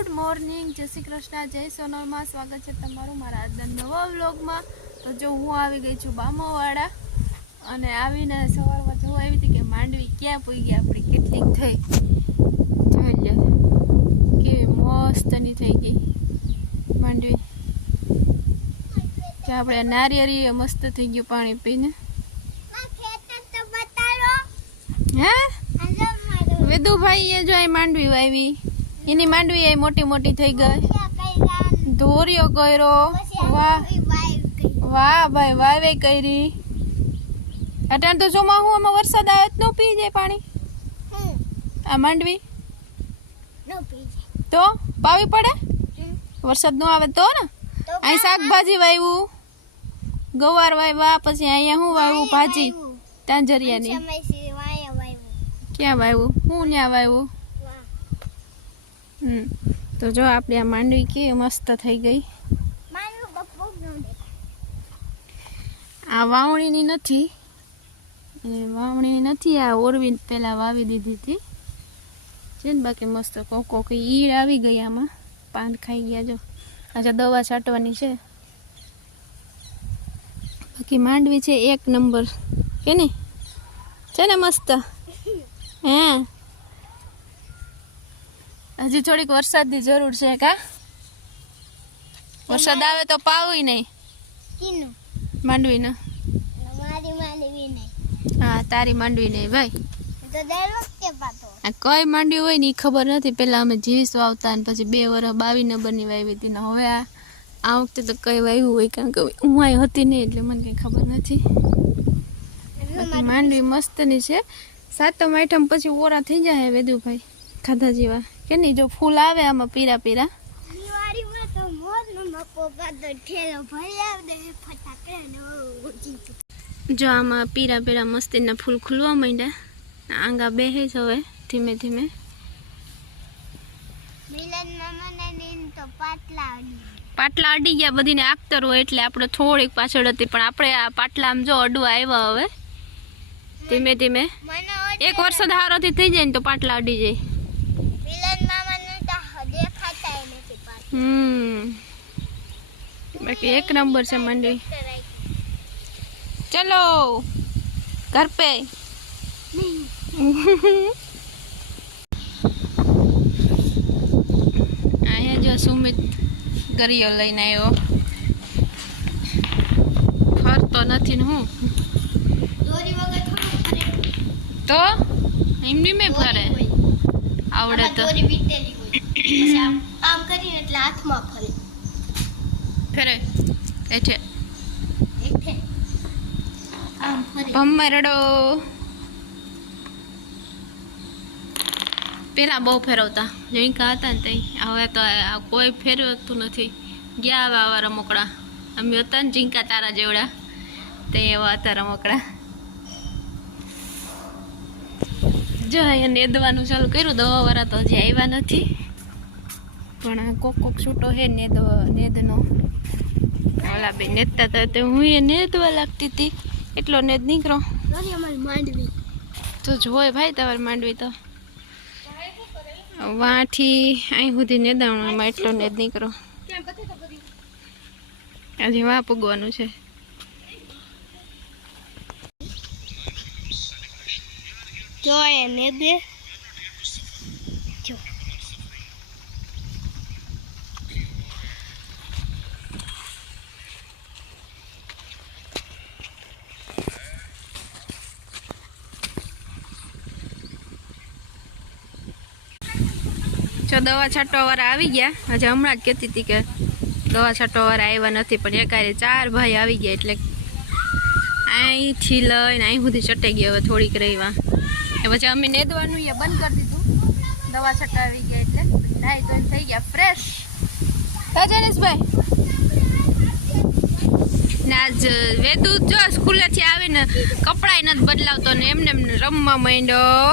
Good morning, જય શ્રી કૃષ્ણ, જય સોનલમાં સ્વાગત છે તમારું મારા આજના નવા વ્લોગમાં। તો જો હું આવી ગઈ છું બામાવાડા અને આવીને સવારમાં જોવા આવી હતી કે માંડવી ક્યાં પૂઈ ગઈ આપણી કેટલીક થઈ જોઈ લો કેવી મસ્તની થઈ ગઈ માંડવી કે આપણે નારિયેળી મસ્ત થઈ ગયું પાણી પીને। હે વેદુભાઈ એ જો આ માંડવી વાવી એની માંડવી એ મોટી મોટી થઈ ગઈ ધોરિયો કર્યો વાહ વાહ ભાઈ વાવે કરી અટાણ તો ચોમાસામાં વરસાદ આવે તો પી જાય પાણી આ માંડવી તો પાવી પડે વરસાદ નો આવે તો ને અહીં શાકભાજી વાવ્યું ગવાર વાવ્યા પછી અહીંયા શું વાવ્યું ભાજી તાંજરિયાની ક્યાં વાવ્યું હું ત્યાં વાવ્યું તો જો આપણે આ માંડવી કેવી મસ્ત થઈ ગઈ આ વાવણીની નથી આ ઓરવી પેલા વાવી દીધી હતી છે ને બાકી મસ્ત કોક ઈડ આવી ગઈ આમાં પાન ખાઈ ગયા જો આજે દવા છાંટવાની છે બાકી માંડવી છે એક નંબર કે નહીં છે ને મસ્ત હે હજી થોડીક વરસાદની જરૂર છે કા વરસાદ આવે તો પાવી નહીં માંડવી ને હા તારી માંડવી નહીં ભાઈ કઈ માંડવી હોય ને એ ખબર નથી પેલા અમે જીવીસ વાવતા ને પછી 2 વર્ષ 22 નંબરની વાવી હતી ને હવે આ વખતે તો કઈ વાવ્યું હોય કારણ કે હું અહીં હતી નહીં એટલે મને કઈ ખબર નથી માંડવી મસ્તની છે 7 આઈટમ પછી ઓરા થઈ જાય વેદુભાઈ ખાધા જેવા કે નહીં જો ફૂલ આવે આમાં પીરા પીરા જો આમાં પીરા પીરા મસ્તીના ફૂલ ખુલવા માંડ્યા આંગા બેહે છે હવે ધીમે ધીમે પાટલા અડી ગયા બધીને આગતર હોય એટલે આપણે થોડીક પાછળ હતી પણ આપણે આ પાટલા આમ જો અડવા આવ્યા હવે ધીમે ધીમે એક વરસાદ હારોથી થઈ જાય ને તો પાટલા અડી જાય બાકી એક નંબર છે મંડવી ચલો ઘર पे અહીંયા જો સુમિત ગરિયો લઈને આવ્યો ફરતો નથી ને હું તો એમની મેં ફરે આવડે તો આમ કરીને એટલે હાથમાં ફરે એટલે આમ ફરે ભમરડો પેલા બહુ ફેરવતા જોઈકા હતા ને તઈ હવે તો કોઈ ફેરવતું નથી ગયા હવે આવા રમકડા અમે હતા ને જીંકા તારા જેવડા તે એવા હતા રમકડા જો અહીંયા નેદવાનું ચાલુ કર્યું દવા વાળા તો હજી આવ્યા નથી પણ કોક છૂટો હે નેદનો ઓલા બે નેદતા હતા તો હું એ નેદવા લાગતી હતી એટલો નેદ નીકળો માંડવી તો જોય ભાઈ તમારી માંડવી તો વાંથી અહીં સુધી નેદાવણમાં એટલો નેદ નીકળો હજી વાં પૂગવાનું છે જો એને દે જો દવા છાંટવા વાળા આવી ગયા હજી હમણાં જ કહેતી હતી કે દવા છાંટવા વાળા આવ્યા નથી પણ એકારે 4 ભાઈ આવી ગયા એટલે અહીંથી લઈને અહીં સુધી ચટાઈ ગયા હવે થોડીક રહીવા એ પછી અમે નેદવાનું એ બંધ કરી દીધું દવા છટાવી ગયા એટલે નાઈ ધોઈને થઈ ગયા ફ્રેશ જનેશભાઈ ને આજ વેદુ જો સ્કૂલેથી આવીને કપડાય નથી બદલાવતો ને એમને રમવા માંડ્યો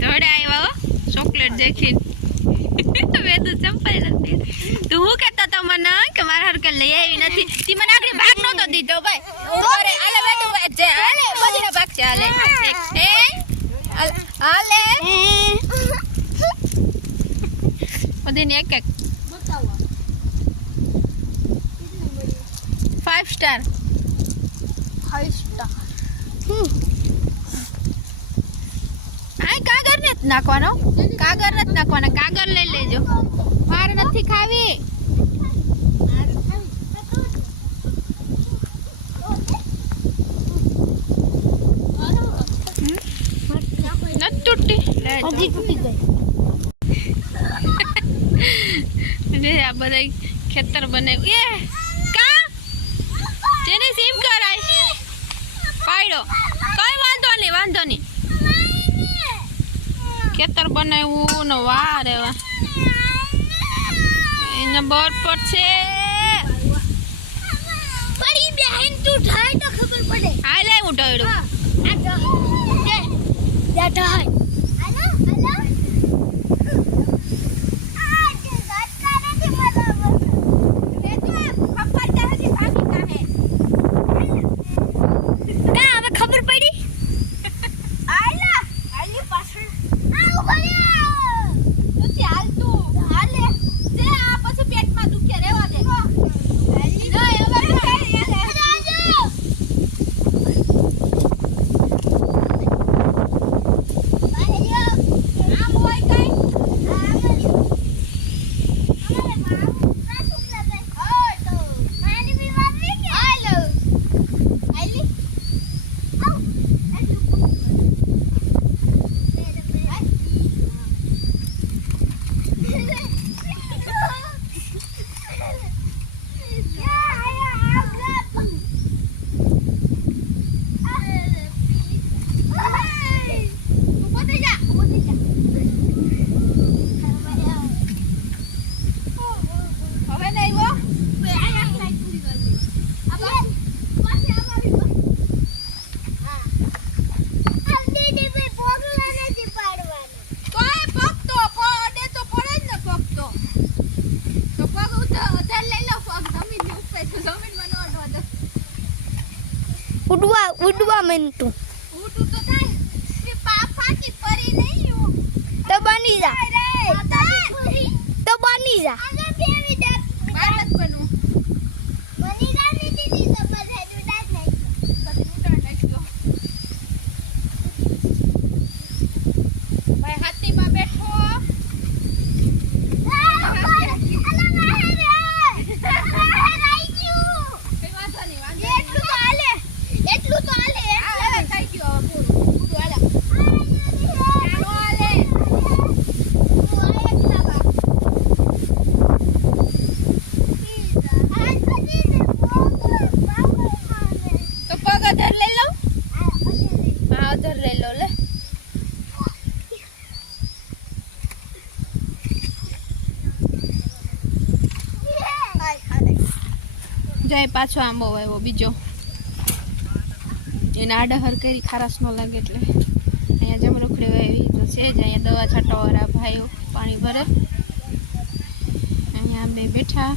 ધોડે આવ્યા ચોકલેટ દેખીને વેદુ ચંપાઈ નથી તું હું કહેતો તો મને કે મારા હરકે લઈ આવી નથી તી મને આગળ ભાગ નતો દીધો ભાઈ અરે આલે બેઠો ચાલે હાલે બધીને એક એક બતાવો 5 સ્ટાર 5 સ્ટાર આ કાગળ નથી નાખવાનો કાગળ નથી નાખવાના કાગળ લઈ લેજો માર નથી ખાવી નથી તૂટતી હજી તૂટી ગઈ આ બધા ખેતર બનાવ્યું એ કા જેને સીમ કરાય પાડ્યો કઈ વાંધો નહીં ખેતર બનાવ્યું ને વાહ રે વાહ એને બર પડશે પડી બેન તું થાય તો ખબર પડે હા લે હું ટોયડું આ તો જા થાય હાલો આ જે વાત કરે છે બરાબર એ તો પપ્પા તારે ભાગી કાહે કા હવે ખબર પડી આલી પાછળ આ ઉભા તો ચાલ તું હાલે તે આ પછી પેટમાં દુખે રહેવા દે હાલી ના હવે ઉડવા મનતું ઉડું તો થાય કે પાપા કી પરી નહીં હું તો બની જા તો બની જા આને બેવી દે ભારત બનું બની જા ની દીદી તો બધે ઉડા નહીં પછી ઉડા નાખ્યો ભાઈ હાથીમાં બેઠો જાય પાછો આંબો આવ્યો બીજો એને આડહર કરી ખારાશ ન લાગે એટલે અહીંયા જમરૂખડી વાવી તો છે જ અહીંયા દવા છાંટવાવાળા ભાઈઓ પાણી ભરે અહીંયા બે બેઠા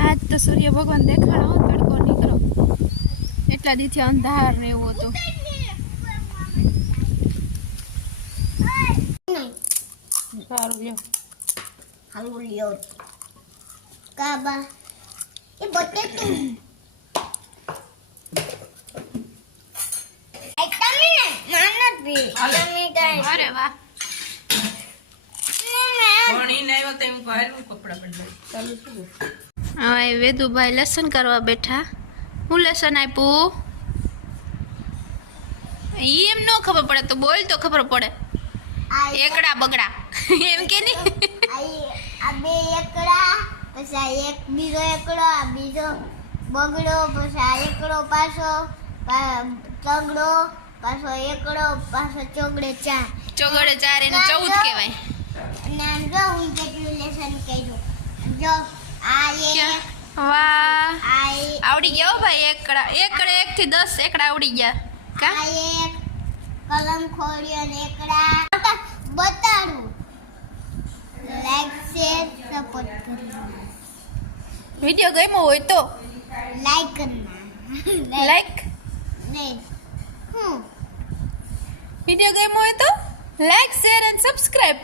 આજ તો સૂર્ય ભગવાન દેખાડો તડકો નીકળો એટલા દીથી અંધાર ને એવું હતું સારું લ્યો હાલું લ્યો કાબા એ બટેટું અરે વાહ હવે વેદુભાઈ લસણ કરવા બેઠા હું લસણ આપ્યું એમ ન ખબર પડે તો બોલ તો ખબર પડે એકડા બગડા એમ કે નહીં આ બે એકડા પછી આ એક બીજો એકડો આ બીજો બગડો પછી આ એકડો પાછો તગડો પાછો એકડો પાછો ચોગડે ચાર ચોગડે 4 એને 14 કહેવાય અને આમ જો હું કેટલું લેસન કર્યું જો આ એક વાહ આ આવડી ગયા હો ભાઈ એકડા એકડે 1 થી 10 એકડા આવડી ગયા કા આ એક કલમ ખોલ્યો અને એકડા બતાડું લાઈક શેર સપોર્ટ કરો વિડિયો ગમ્યો હોય તો લાઈક કરના લાઈક વિડીયો ગમ્યો હોય તો લાઈક શેર એન્ડ સબસ્ક્રાઇબ.